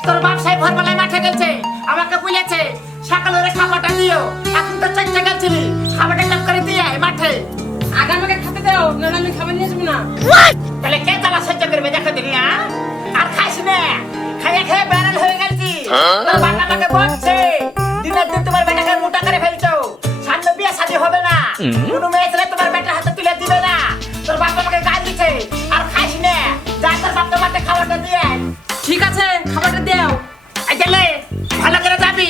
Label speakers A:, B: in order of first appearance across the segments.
A: তোর বাপ সাহেব ভোরবেলায় মাঠে গেছে আমাকে বলেছে সকালে ওরে খাবারটা দিও এখন তো চারটে গেছিলি খাবারটা টাপ করে দিয়ে মাঠে
B: আগে আমাকে খেতে দাও নাহলে আমি খাবার নিয়ে আসব না।
A: তাহলে কে জ্বালা সহ্য করবে? দেখো তোর বাবা আমাকে বলছে দিনের দিন তোমার বেটাকে মোটা করে ফেলছো। সামনে বিয়ে শাদী হবে না। কোনো মেয়ে ছেলে তোমার বেটার হাতে তুলে দিবে না। তোর বাবা আমাকে গাল দিচ্ছে আর খাইস না। যা তোর বাপকে মাঠে খাবারটা দিয়ে।
B: ঠিক আছে খাবারটা দাও
A: গেলে ভালো করে যাবি।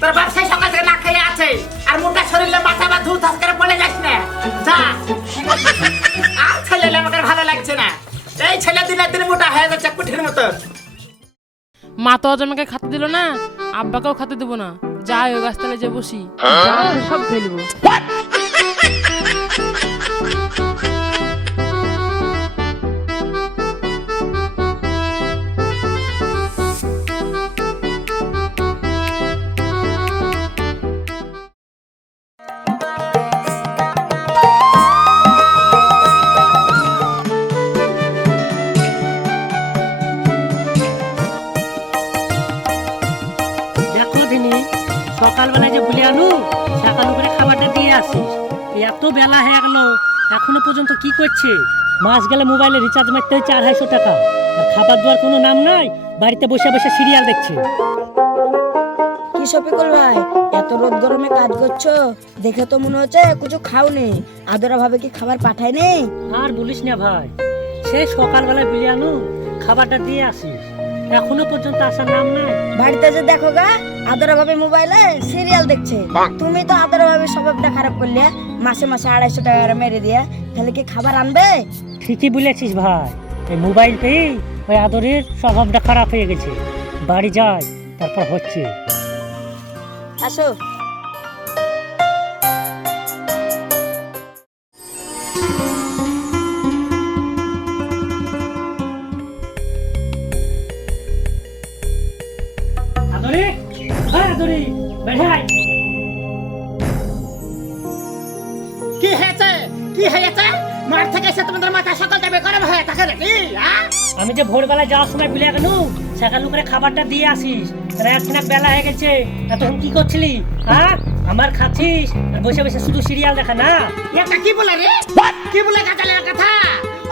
A: তোর বাপ সেই সকাল থেকে না খেয়ে আছে। আর মোটা শরীরে মাথা বা ধু থাস করে পড়ে যাস না। যা। আর ছেলে আমাকে ভালো লাগছে না। এই ছেলে দিনে দিন মোটা হয়ে যাচ্ছে কুঠির মতো
B: মা তো আজ আমাকে খাতে দিল না আব্বাকেও খাতে দেবো না। যাই ওই গাছতলায় যে বসি। যা সব ফেলব
C: সকালবেলায় যে বলে আনু সকাল করে খাবারটা দিয়ে আসিস। এই এত বেলা হয়ে গেল এখনও পর্যন্ত কি করছে? মাস গেলে মোবাইলে রিচার্জ মারতে হচ্ছে আড়াইশো টাকা। আর খাবার দেওয়ার কোনো নাম নাই বাড়িতে বসে বসে সিরিয়াল দেখছে।
D: কি শফিকুল ভাই এত রোদ গরমে কাজ করছ? দেখে তো মনে হচ্ছে কিছু খাওনি। আদরা ভাবে কি খাবার পাঠায় নেই
C: আর বলিস না ভাই সেই সকালবেলায় বলে আনু খাবারটা দিয়ে আসিস। এখনও পর্যন্ত আসার নাম নাই।
D: বাড়িতে যে দেখো গা আদরা ভাবে মোবাইলে সিরিয়াল দেখছে। তুমি তো আদরা ভাবে স্বভাবটা খারাপ করলে মাসে মাসে আড়াইশো টাকা করে মেরে দিয়ে তাহলে কি খাবার আনবে?
C: ঠিকই বলেছিস ভাই। এই মোবাইল পেয়েই ওই আদরের স্বভাবটা খারাপ হয়ে গেছে। বাড়ি যায় তারপর হচ্ছে।
D: আসো।
C: আদরে
A: কি হয়েছে? কি হয়েছে? মাঠ থেকে এসে তোমাদের মাথা সকাল যাবে গরম হয়ে থাকে নাকি? হ্যাঁ?
C: আমি যে ভোরবেলা যাওয়ার সময় ভুলে গেল সকাল করে খাবারটা দিয়ে আসিস। তাহলে একদিন বেলা হয়ে গেছে এতক্ষণ কি করছিলি? হ্যাঁ আমার খাচ্ছিস আর বসে বসে শুধু সিরিয়াল দেখা না।
A: এটা কি বলে রে? কি বলে গাজালের কথা?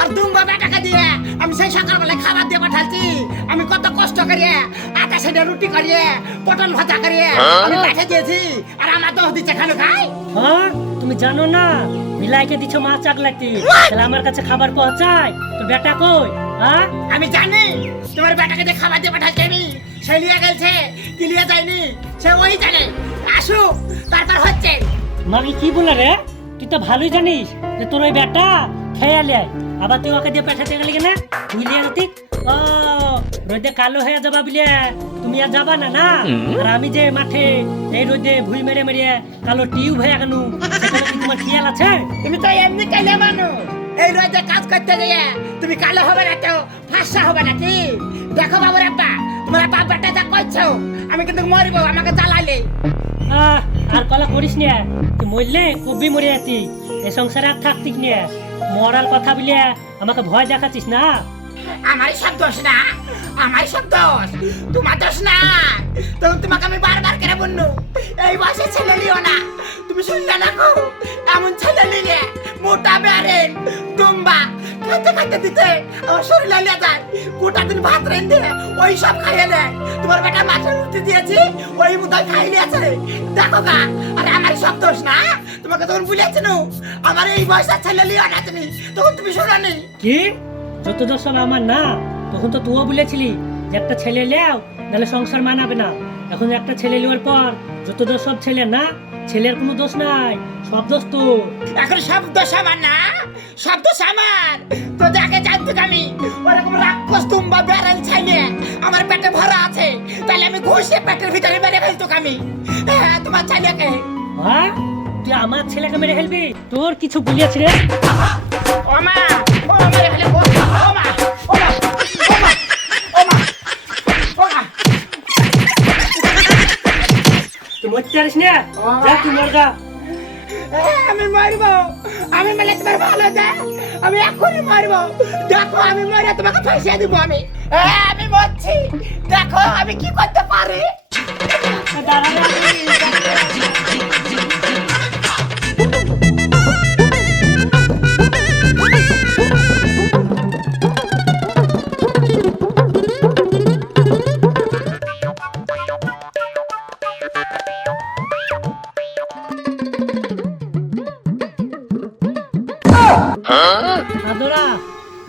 A: আর দুম্বা বেটাকে দিয়ে আমি সেই সকালবেলায় খাবার দিয়ে পাঠাচ্ছি। আমি কত কষ্ট করিয়ে আটা সেটা রুটি করিয়ে পটল ভাজা করিয়ে আমি পাঠিয়ে দিয়েছি আর আমার দোষ দিচ্ছে খানো খাই
C: হ্যাঁ তুমি জানো না? বিলাইকে দিচ্ছ মাছ লাগতে তাহলে আমার কাছে খাবার পৌঁছায়। তো বেটা কই? হ্যাঁ?
A: আমি জানি। তোমার বেটাকে যে খাবার দিয়ে পাঠাচ্ছি আমি সে লিয়ে গেছে কি লিয়ে যায়নি? সে ওই জানে। আসুক তারপর হচ্ছে।
C: মামি কি বলে রে? তুই তো ভালোই জানিস যে তোর ওই বেটা খেয়ে আলে আবার তুই ওকে দিয়ে পাঠাতে গেলি কেন? বুঝলি আনতি ও রোদে কালো হয়ে যাবা বলে তুমি আর যাবা না না? আর আমি যে মাঠে এই রোদে ভুই মেরে মেরে কালো টিউব হয়ে গেল সেখানে কি তোমার খেয়াল আছে?
A: তুমি তো এমনি কালে মানুষ। এই রোজে কাজ করতে গিয়ে তুমি কালো হবে না তো ফাঁসা হবে নাকি দেখো বাবুর আব্বা তোমার আব্বাটা যা করছ আমি কিন্তু মরিব আমাকে জ্বালাইলে।
C: আহ, আর কলা করিস না তুই মরলে কবি মরে যাতি। এই সংসারে আর থাকতিস না। মরার কথা বলে আমাকে ভয় দেখাচ্ছিস না?
A: আমারই সব দোষ না, আমারই সব দোষ। তোমার দোষ না। তখন তোমাকে আমি বারবার করে বললু, এই বয়সে ছেলে লিও না। তুমি শুনলে না গো, এমন ছেলে নিলে মোটা বেরেন তুম্বা খাইতে খাইতে দিতে আমার শরীর লিয়ে যায়। গোটা দিন ভাত রেঁধে, ওই সব খাইয়ে নেয় তোমার বেটা মাছের রুটি দিয়েছি, ওই মুদায় খাই নিয়েছে। দেখো গা, আরে আমার সব দোষ না। তোমাকে তখন বলেছি আমার এই বয়সের ছেলে লিও না তুমি, তখন তুমি শোনো
C: কি? যত দোষ সব আমার না তখন তো তুইও বলেছিলি যে একটা ছেলে লেও নাহলে সংসার মানাবে না। এখন একটা ছেলে নেওয়ার পর যত দোষ সব ছেলে না ছেলের কোনো দোষ নাই সব দোষ তো
A: এখন সব দোষ আমার না সব দোষ আমার। তো যাকে জানতো আমি ওরকম রাক্ষস তুম্বা বেড়াল ছাইলে আমার পেটে ভরা আছে তাহলে আমি ঘুষে পেটের ভিতরে মেরে ফেলতো আমি। হ্যাঁ তোমার ছেলেকে।
C: হ্যাঁ? তুই আমার ছেলেকে মেরে ফেলবি? তোর কিছু বলিয়াছি রে।
A: মেরে ফেলে
C: না? যা তুই মরগা
A: আমি মরবো। আমি মেলে তোমার ভালো আমি এখনই মরবো। দেখো আমি মরে তোমাকে দিব আমি। এ, আমি মরছি। দেখো আমি কি করতে পারি?
C: দাঁড়া।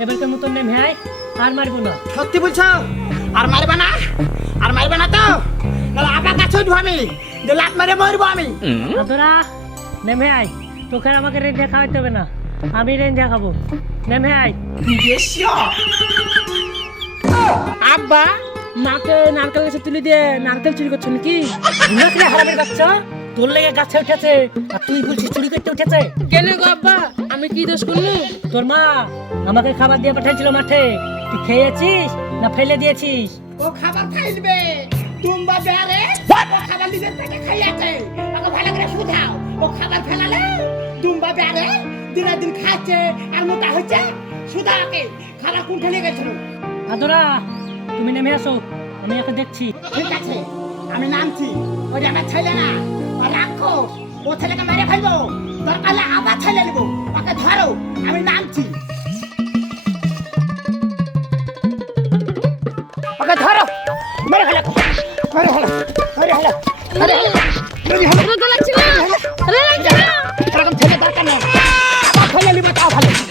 C: এবারকার মতন নেমে আয় আর মারবো না।
A: সত্যি বলছো? আর মারবে না? আর মারবে না তো? নাহলে আবার কাছে উঠবো আমি যে লাত মারে মরবো আমি।
C: আদরা নেমে আয় তোকে আমাকে রেঞ্জা খাওয়াইতে হবে না। আমি রেঞ্জা খাব। নেমে আয়।
B: আব্বা মাকে নারকেল গাছে তুলে দিয়ে নারকেল চুরি করছ নাকি?
C: হারামের বাচ্চা তোর লেগে গাছে উঠেছে আর তুই বলছিস চুরি করতে উঠেছে।
B: কেন গো আব্বা? আমি কি দোষ করলু?
C: তোর মা আমাকে খাবার দিয়ে পাঠিয়েছিল মাঠে। তুই খেয়েছিস না ফেলে দিয়েছিস?
A: ও খাবার খাইবে। তুমবা ও খাবার নিজের পেটে খাইয়াছে। ওকে ভালো করে শুধাও। ও খাবার ফেলালে তুমবা বেয়ারে দিনে দিন খাচ্ছে আর মোটা হচ্ছে সুধাকে খাবার কোন ঠেলে গেছিল
C: আদরা তুমি নেমে আসো। আমি ওকে দেখছি।
A: ঠিক আছে আমি নামছি। ওই আমার ছেলে না ফেলো মেরে ফেলো এরকম ছেলে দরকার নেই আমার ছেলে নিবে তাও ভালো